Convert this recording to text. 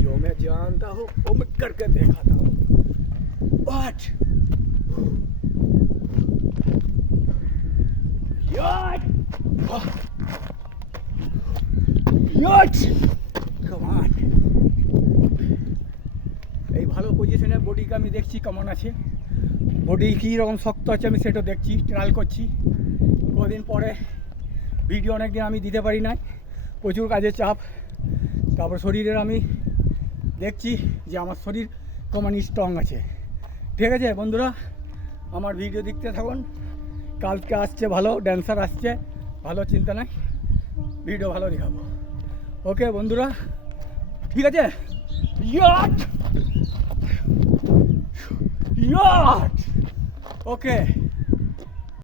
जो मैं जानता हूँ वो मैं करके दिखाता हूँ। এই ভালো পজিশনে বডিকে আমি দেখছি কেমন আছে, বডি কী রকম শক্ত আছে আমি সেটা দেখছি, ট্রায়াল করছি। কদিন পরে ভিডিও অনেকদিন আমি দিতে পারি নাই, প্রচুর কাজের চাপ। তারপর শরীরের আমি দেখছি যে আমার শরীর কেমন স্ট্রং আছে। ঠিক আছে বন্ধুরা, আমার ভিডিও দেখতে থাকুন। কালকে আসছে ভালো ড্যান্সার আসছে, ভালো চিন্তা নাই, ভিডিও ভালো দেখাবো। ওকে বন্ধুরা, ঠিক আছে। ওকে।